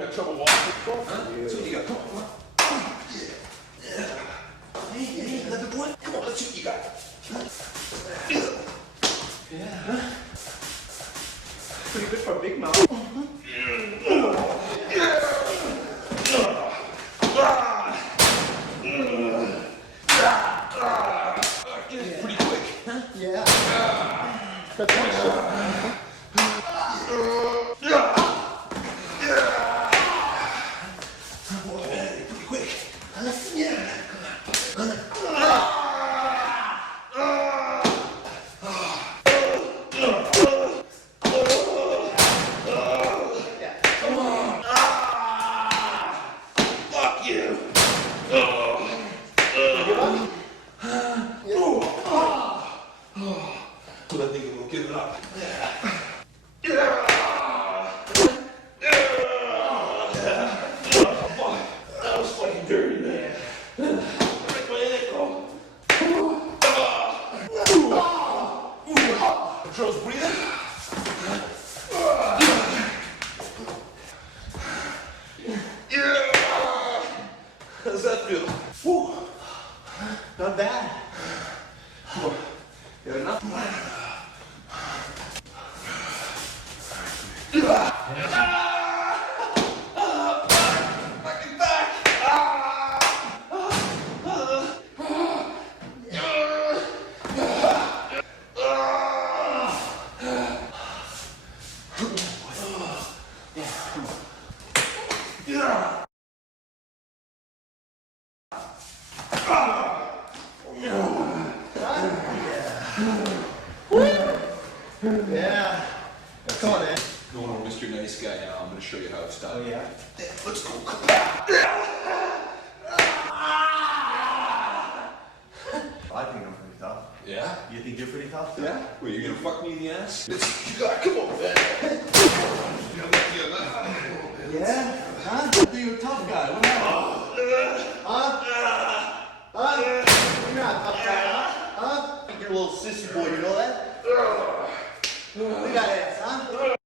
got trouble walking. Huh? That's what you got. Come on. Yeah. Hey, another boy. Come on, let's see what you got. Yeah. Pretty good for a big mouth. Pretty quick. Huh? Yeah. That's pretty quick. Yeah. Fuck you. So that nigga will give it up. That was fucking dirty, man. Break my ankle. Control's breathing. How's that feel? Woo. Not bad. You have enough? Yeah. Come on, man. Going on, Mr. Nice Guy now. I'm going to show you how it's done. Oh, yeah? Let's go. I think I'm pretty tough. Yeah? You think you're pretty tough? Too? Yeah? Well, you're going to fuck me in the ass? Let's see what you got. Come on, man. Yeah? Huh? I think you're a tough guy. What happened? Huh? You're not a tough guy, huh? You're a little sissy boy, you know that? We got ass, huh?